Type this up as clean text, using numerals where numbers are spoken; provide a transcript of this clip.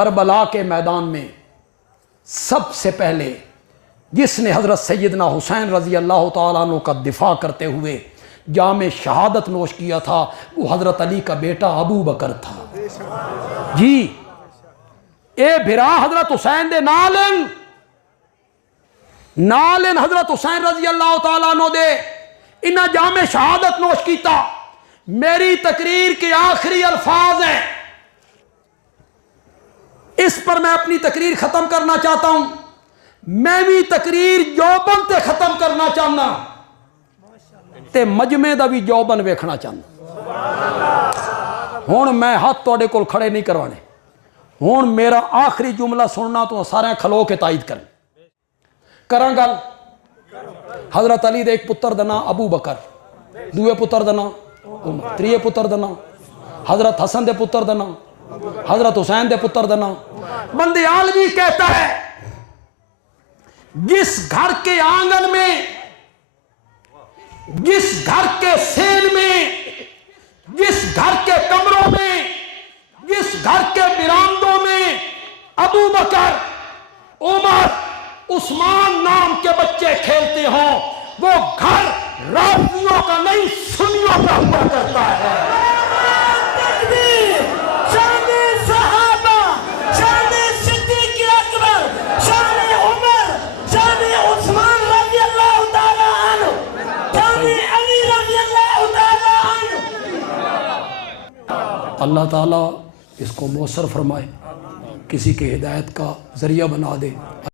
کربلا کے میدان میں سب سے پہلے جس نے حضرت سیدنا حسین رضی اللہ تعالیٰ عنہ کا دفاع کرتے ہوئے جام شہادت نوش کیا تھا وہ حضرت علی کا بیٹا ابو بکر تھا جی اے بھرا حضرت حسین دے نالن حضرت حسین رضی اللہ تعالیٰ عنہ دے انہاں جام شہادت نوش کیتا میری تقریر کے آخری الفاظ ہیں اس پر میں اپنی تقریر ختم کرنا چاہتا ہوں میں بھی تقریر جوبن تے ختم کرنا چاہنا تے مجمع دا بھی جوبن ویکھنا چاہنا ہون میں ہاتھ توڑے کول کھڑے نہیں کروانے ہون میرا آخری جملہ سننا تو سارے کھلو کے تائید کریں گل حضرت علی دے ایک پتر دا نام ابو بکر دوے پتر دا نام عمر تریے پتر دا نام حضرت حسن دے پتر دا نام حضرت حسین دے پتر دا نام بندے عالمی کہتا ہے جس گھر کے آنگن میں جس گھر کے سین میں جس گھر کے کمروں میں جس گھر کے برآمدوں میں ابو بکر عمر عثمان نام کے بچے کھیلتے ہوں وہ گھر رافضیوں کا نہیں سنیوں کا ہوا کرتا ہے اللہ تعالیٰ اس کو موثر فرمائے کسی کے ہدایت کا ذریعہ بنا دے